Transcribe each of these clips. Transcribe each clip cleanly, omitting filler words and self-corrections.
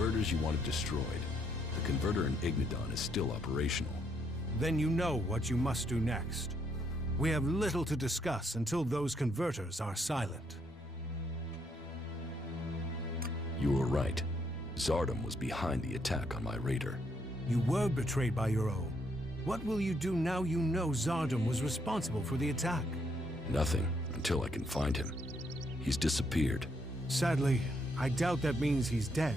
converters you wanted destroyed. The converter in Ignodon is still operational. Then you know what you must do next. We have little to discuss until those converters are silent. You were right. Zardom was behind the attack on my raider. You were betrayed by your own. What will you do now you know Zardom was responsible for the attack? Nothing, until I can find him. He's disappeared. Sadly, I doubt that means he's dead.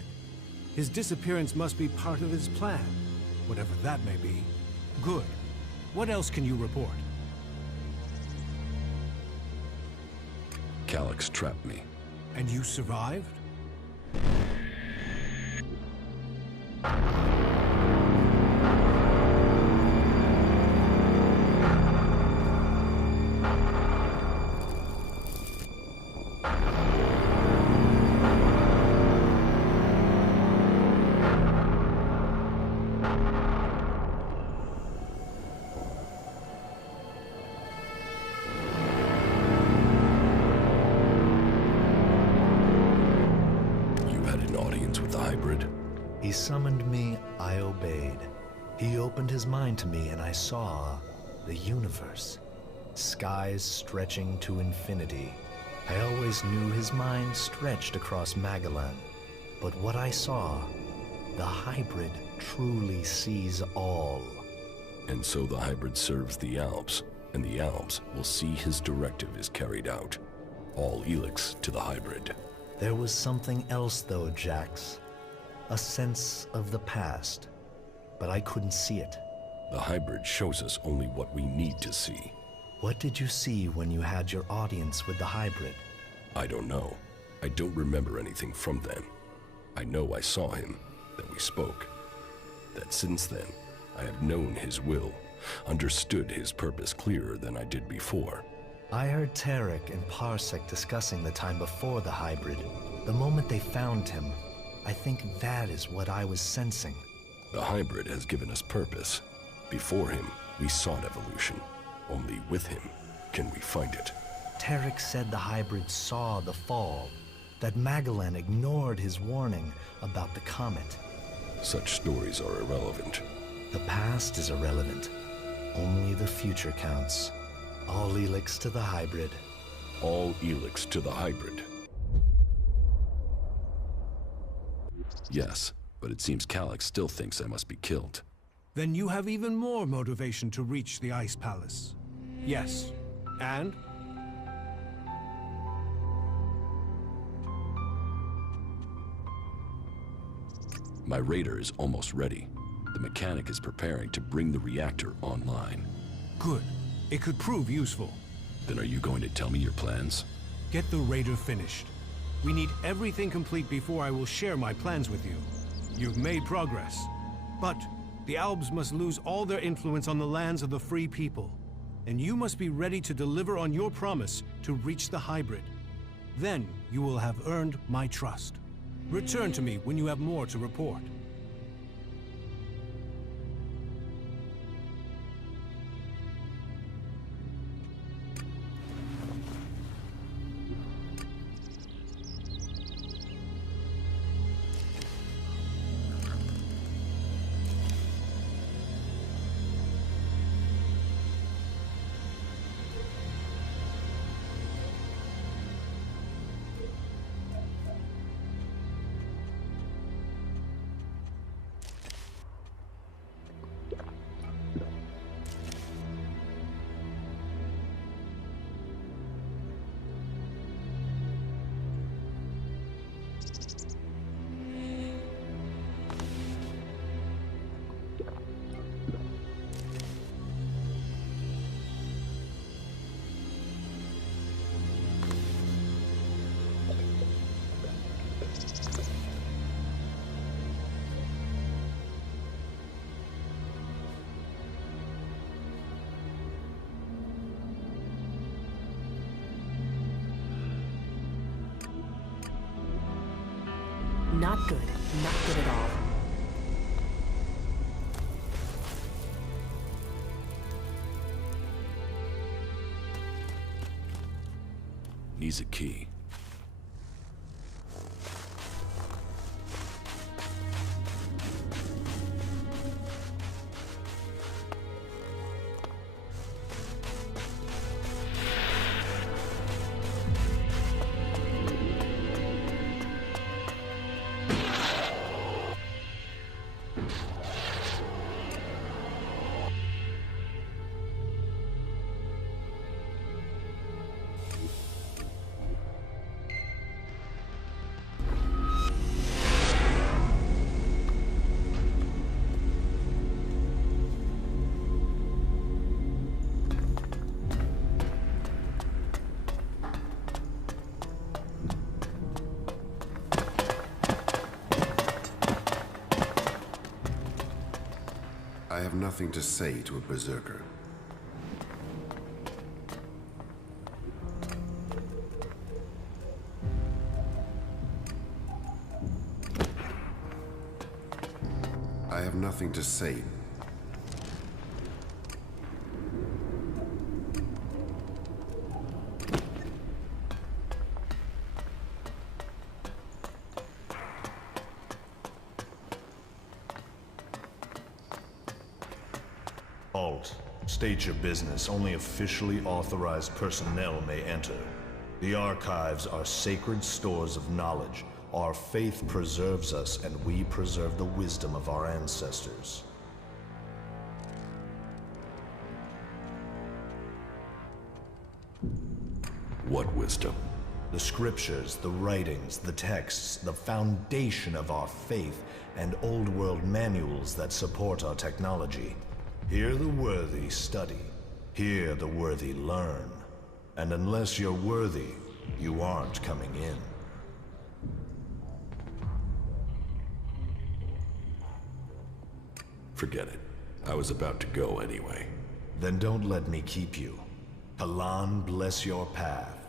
His disappearance must be part of his plan, whatever that may be. Good. What else can you report? Elex trapped me. And you survived? He summoned me, I obeyed. He opened his mind to me and I saw the universe. Skies stretching to infinity. I always knew his mind stretched across Magellan. But what I saw, the hybrid truly sees all. And so the hybrid serves the Alps, and the Alps will see his directive is carried out. All Elex to the hybrid. There was something else though, Jax. A sense of the past, but I couldn't see it. The hybrid shows us only what we need to see. What did you see when you had your audience with the hybrid? I don't know. I don't remember anything from then. I know I saw him, that we spoke. That since then, I have known his will, understood his purpose clearer than I did before. I heard Tarek and Parsec discussing the time before the hybrid, the moment they found him. I think that is what I was sensing. The hybrid has given us purpose. Before him, we sought evolution. Only with him can we find it. Tarek said the hybrid saw the fall, that Magellan ignored his warning about the comet. Such stories are irrelevant. The past is irrelevant. Only the future counts. All Elex to the hybrid. All Elex to the hybrid. Yes, but it seems Elex still thinks I must be killed. Then you have even more motivation to reach the Ice Palace. Yes. And? My raider is almost ready. The mechanic is preparing to bring the reactor online. Good. It could prove useful. Then are you going to tell me your plans? Get the raider finished. We need everything complete before I will share my plans with you. You've made progress. But the Albs must lose all their influence on the lands of the free people. And you must be ready to deliver on your promise to reach the hybrid. Then you will have earned my trust. Return to me when you have more to report. Not good. Not good at all. Needs a key. nothing to say to a berserker. I have nothing to say. Halt. State your business. Only officially authorized personnel may enter. The archives are sacred stores of knowledge. Our faith preserves us, and we preserve the wisdom of our ancestors. What wisdom? The scriptures, the writings, the texts, the foundation of our faith, and old world manuals that support our technology. Here the worthy study. Here the worthy learn. And unless you're worthy, you aren't coming in. Forget it. I was about to go anyway. Then don't let me keep you. Kalan bless your path.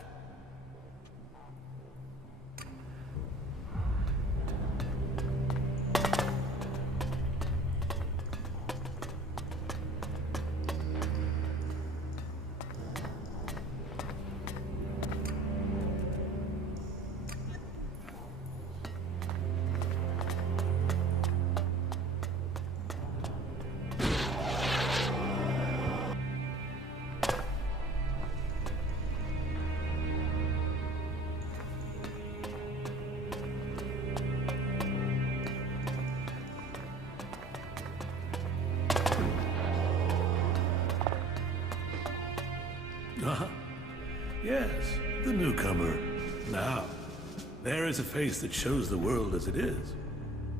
Yes, the newcomer. Now, there is a face that shows the world as it is.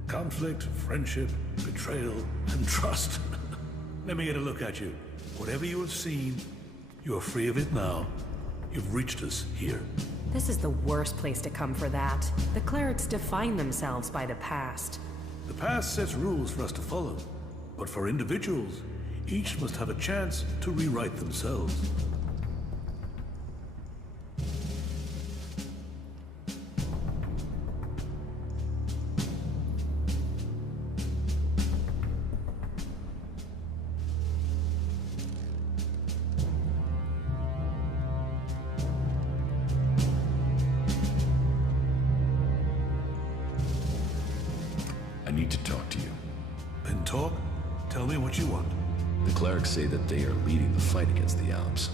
Conflict, friendship, betrayal, and trust. Let me get a look at you. Whatever you have seen, you are free of it now. You've reached us here. This is the worst place to come for that. The clerics define themselves by the past. The past sets rules for us to follow. But for individuals, each must have a chance to rewrite themselves. I need to talk to you. Then talk. Tell me what you want. The clerics say that they are leading the fight against the Alps.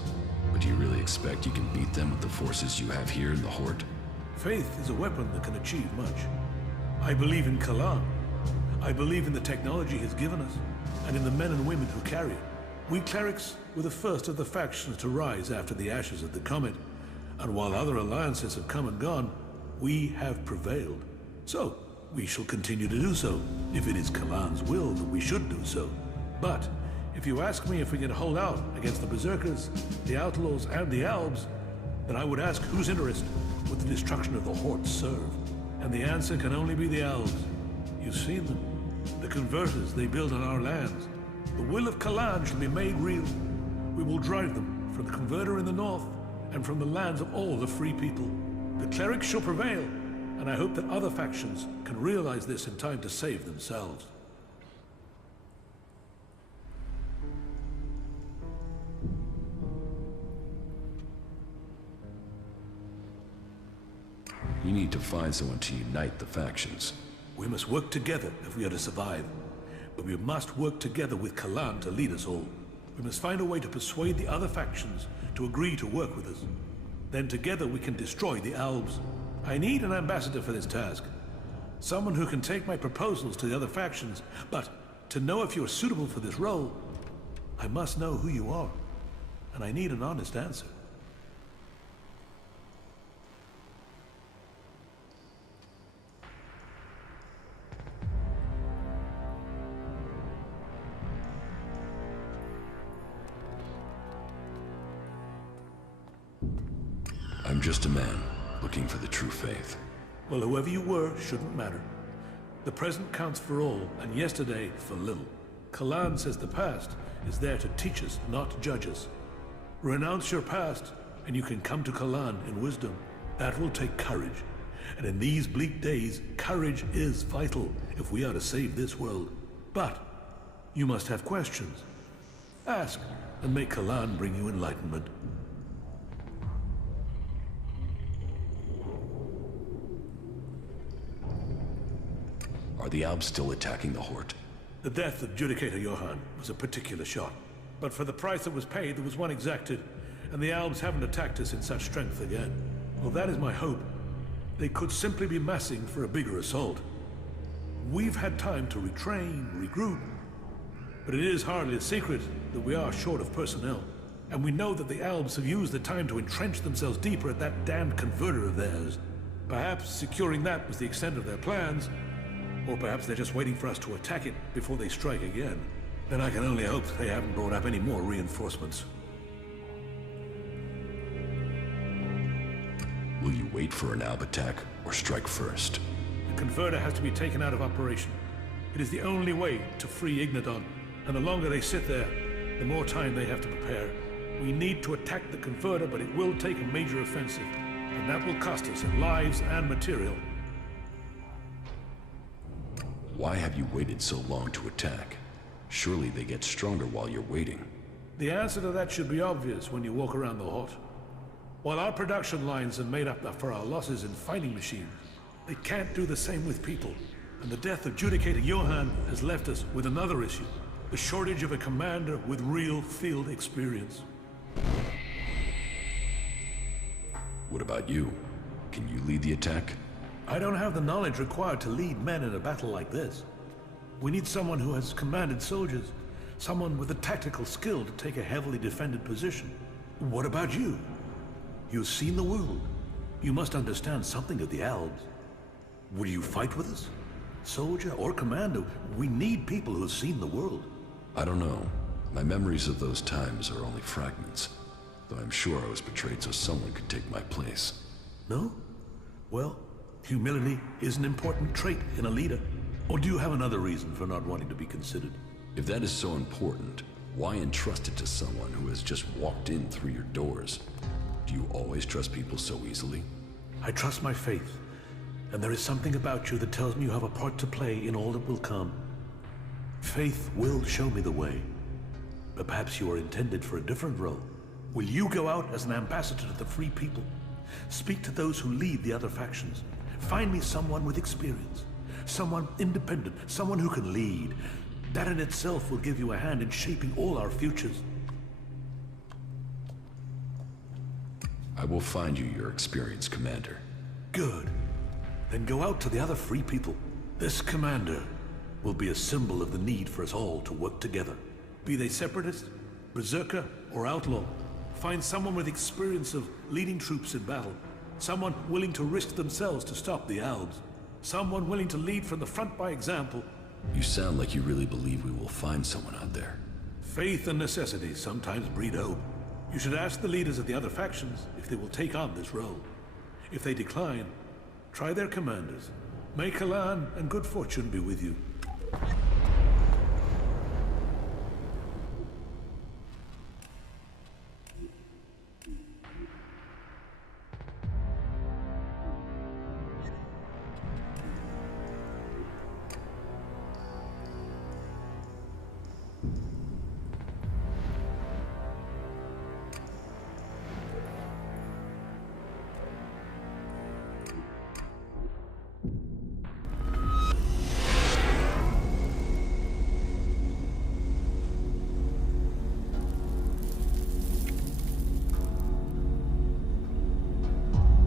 But do you really expect you can beat them with the forces you have here in the Horde? Faith is a weapon that can achieve much. I believe in Kalan. I believe in the technology he's given us, and in the men and women who carry it. We clerics were the first of the factions to rise after the ashes of the comet, and while other alliances have come and gone, we have prevailed. So, we shall continue to do so, if it is Kalan's will that we should do so. But, if you ask me if we can hold out against the Berserkers, the Outlaws, and the Albs, then I would ask whose interest would the destruction of the Horde serve? And the answer can only be the Albs. You've seen them. The converters they build on our lands. The will of Kalan shall be made real. We will drive them from the converter in the north, and from the lands of all the free people. The clerics shall prevail, and I hope that other factions can realize this in time to save themselves. You need to find someone to unite the factions. We must work together if we are to survive. But we must work together with Kalan to lead us all. We must find a way to persuade the other factions to agree to work with us. Then together we can destroy the Albs. I need an ambassador for this task. Someone who can take my proposals to the other factions, but to know if you are suitable for this role, I must know who you are. And I need an honest answer. I'm just a man, looking for the true faith. Well, whoever you were shouldn't matter. The present counts for all, and yesterday for little. Kalan says the past is there to teach us, not judge us. Renounce your past, and you can come to Kalan in wisdom. That will take courage. And in these bleak days, courage is vital if we are to save this world. But you must have questions. Ask, and make Kalan bring you enlightenment. Are the Albs still attacking the Hort? The death of Judicator Johann was a particular shot. But for the price that was paid, there was one exacted, and the Albs haven't attacked us in such strength again. Well, that is my hope. They could simply be massing for a bigger assault. We've had time to retrain, regroup, but it is hardly a secret that we are short of personnel. And we know that the Albs have used the time to entrench themselves deeper at that damned converter of theirs. Perhaps securing that was the extent of their plans, or perhaps they're just waiting for us to attack it before they strike again. Then I can only hope they haven't brought up any more reinforcements. Will you wait for an Alb attack or strike first? The converter has to be taken out of operation. It is the only way to free Ignadon, and the longer they sit there, the more time they have to prepare. We need to attack the converter, but it will take a major offensive, and that will cost us in lives and material. Why have you waited so long to attack? Surely they get stronger while you're waiting. The answer to that should be obvious when you walk around the Hort. While our production lines have made up for our losses in fighting machines, they can't do the same with people. And the death of Judicator Johann has left us with another issue: the shortage of a commander with real field experience. What about you? Can you lead the attack? I don't have the knowledge required to lead men in a battle like this. We need someone who has commanded soldiers, someone with the tactical skill to take a heavily defended position. What about you? You've seen the world. You must understand something of the Albs. Will you fight with us? Soldier or commander, we need people who have seen the world. I don't know. My memories of those times are only fragments, though I'm sure I was betrayed so someone could take my place. No? Well, humility is an important trait in a leader. Or do you have another reason for not wanting to be considered? If that is so important, why entrust it to someone who has just walked in through your doors? Do you always trust people so easily? I trust my faith, and there is something about you that tells me you have a part to play in all that will come. Faith will show me the way, but perhaps you are intended for a different role. Will you go out as an ambassador to the free people? Speak to those who lead the other factions. Find me someone with experience, someone independent, someone who can lead. That in itself will give you a hand in shaping all our futures. I will find you your experienced commander. Good. Then go out to the other free people. This commander will be a symbol of the need for us all to work together. Be they separatist, berserker, or outlaw. Find someone with experience of leading troops in battle. Someone willing to risk themselves to stop the Albs. Someone willing to lead from the front by example. You sound like you really believe we will find someone out there. Faith and necessity sometimes breed hope. You should ask the leaders of the other factions if they will take on this role. If they decline, try their commanders. May Kalan and good fortune be with you.